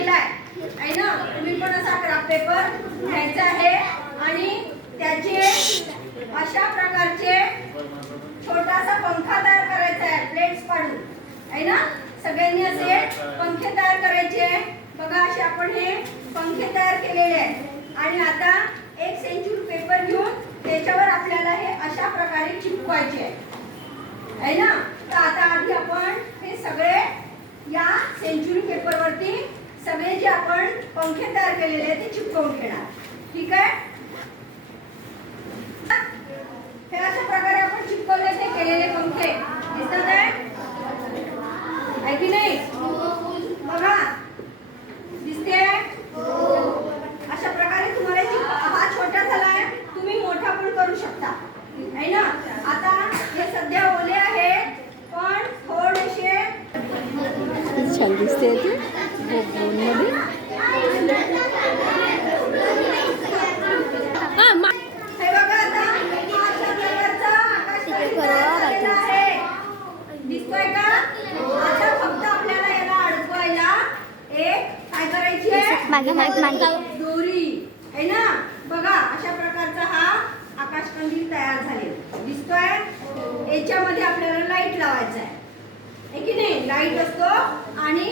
दिलाय आहे ना. तुम्ही पण असा क्राफ्ट पेपर घ्यायचा आहे आणि त्याचे अशा प्रकारचे छोटासा पंखा तयार करायचा आहे प्लेट्स पाडून आहे ना. सगळ्यांनी असे पंखे तयार करायचे. बघा असे आपण हे पंखे तयार केलेले आहेत आणि आता एक सेंचुरी पेपर घेऊन त्याच्यावर आपल्याला हे अशा प्रकारे चिपकवायचे आहे ना. तर आता आधी आपण हे सगळे या सेंचुरी पेपर वरती सगळे जे आपण पंखे तयार केलेले आहेत ते चिपकवून घेणार. ठीक आहे. हे अशा प्रकारे आपण चिपकवले ते केलेले पंखे दिसतात आहे की नाही. बघा दिसते. अशा प्रकारे तुम्हाला हा छोटा झालाय, तुम्ही मोठा पण करू शकता आहे ना. आता हे सध्या ओले आहेत पण थोडेसे छान दिसते ते मध्ये. हे बघा आता अशा प्रकारचा आकाश कंदील आहे. दिसतोय का. आता फक्त आपल्याला याला अडकवायला एक काय करायची आहे दोरी आहे ना. बघा अशा प्रकारचा हा आकाश कंदील तयार झालेला दिसतोय. याच्यामध्ये आपल्याला लाईट लावायचा आहे की नाही. लाईट असतो आणि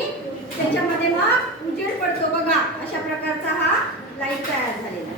त्याच्यामध्ये मग उजेड पडतो. बघा अशा प्रकारचा हा लाईट तयार झालेला